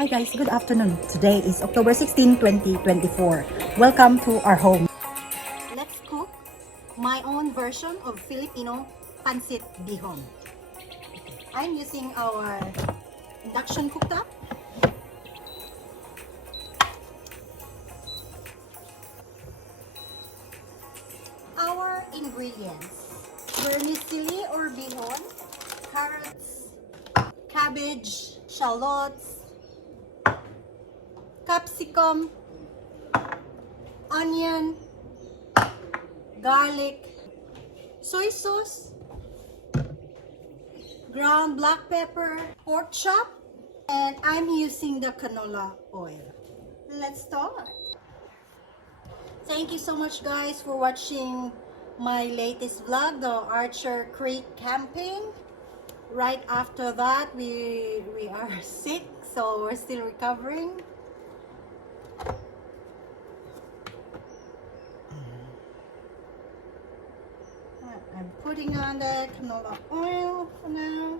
Hi guys, good afternoon. Today is October 16, 2024. Welcome to our home. Let's cook my own version of Filipino pancit bihon. I'm using our induction cooktop. Our ingredients: vermicelli or bihon, carrots, cabbage, shallots, capsicum, onion, garlic, soy sauce, ground black pepper, pork chop, and I'm using the canola oil. Let's start. Thank you so much guys for watching my latest vlog, the Archer Creek camping. Right after that, we are sick, so we're still recovering. I'm putting on the canola oil for now.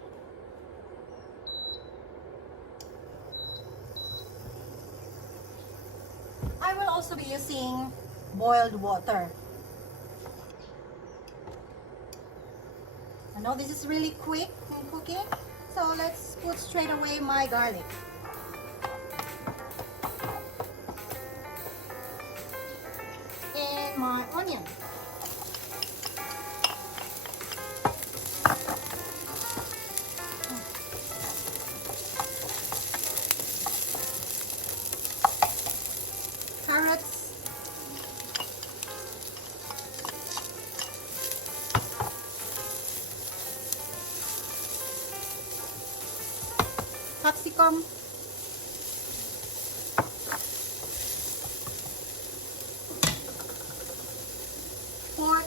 I will also be using boiled water. I know this is really quick in cooking, so let's put straight away my garlic. And my onion. Carrots. Capsicum. Pork.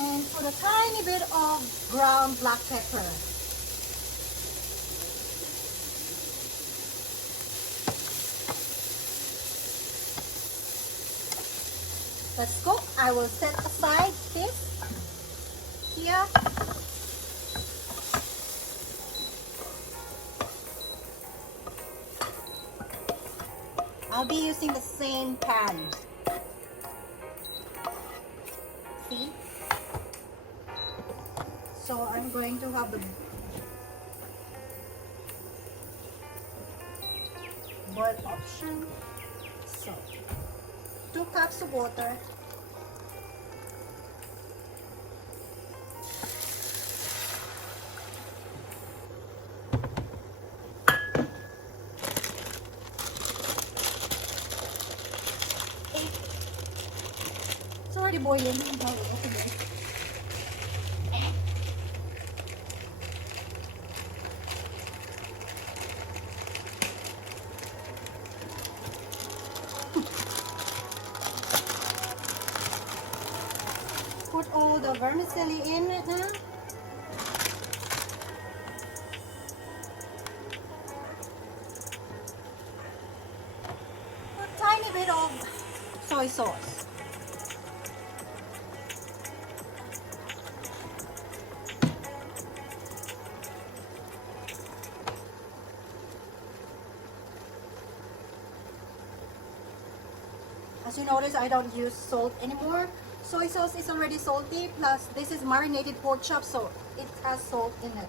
And put a tiny bit of ground black pepper. Let's cook. I will set aside this here. I'll be using the same pan. See? So I'm going to have the boiled option. So 2 cups of water. It's already boiling. Put all the vermicelli in right now. Put a tiny bit of soy sauce. As you notice, I don't use salt anymore. Soy sauce is already salty, plus this is marinated pork chop, so it has salt in it.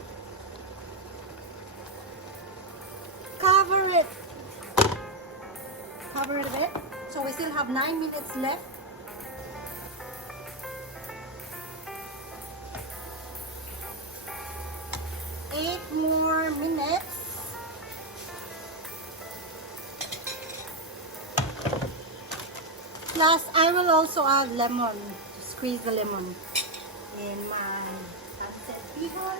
Cover it. Cover it a bit. So we still have 9 minutes left. Eight more minutes. Plus, I will also add lemon, to squeeze the lemon in my pancit bihon.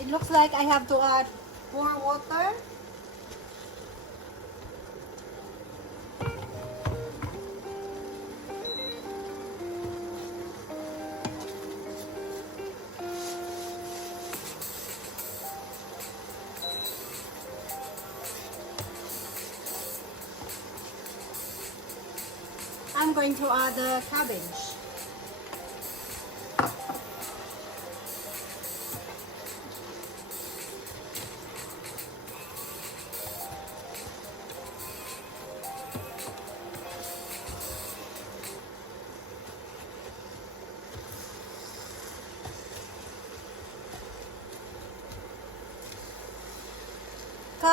It looks like I have to add more water. I'm going to add the cabbage.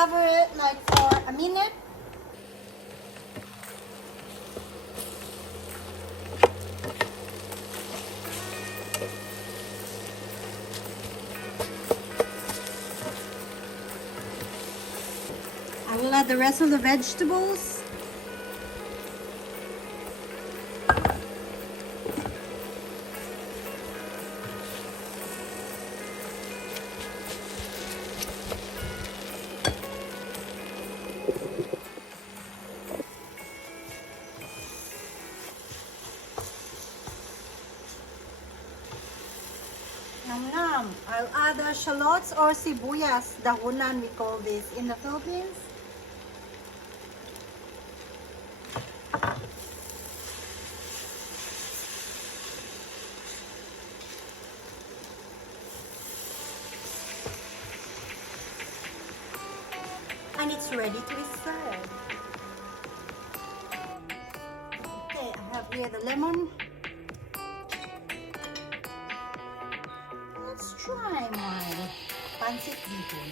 cover it like for a minute. I will add the rest of the vegetables. Yum yum. I'll add the shallots or sibuyas, dahunan we call this in the Philippines. And it's ready to be served. Okay, I have here the lemon. Let's try my pancit bihon.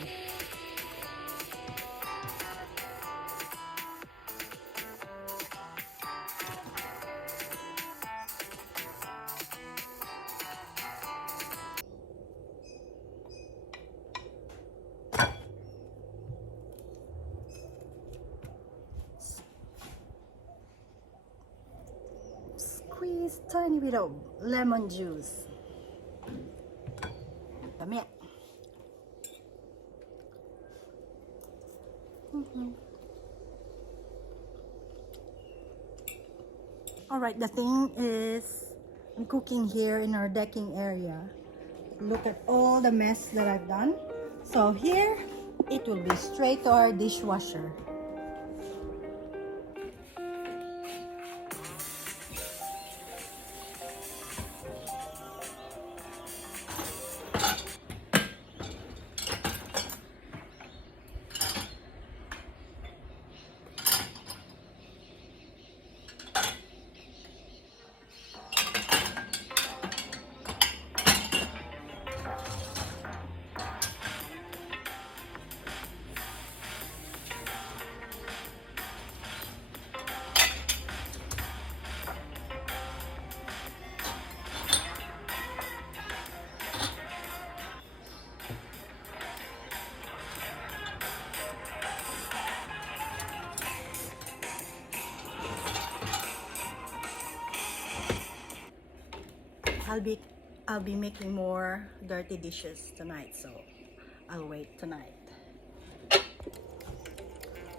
Squeeze tiny bit of lemon juice. Dami. Alright, the thing is, I'm cooking here in our decking area. Look at all the mess that I've done. So here, it will be straight to our dishwasher. I'll be making more dirty dishes tonight, so I'll wait tonight.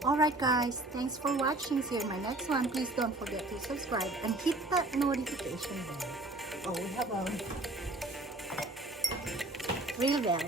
Alright guys, thanks for watching. See you in my next one. Please don't forget to subscribe and hit that notification bell. Oh, we have a real bell.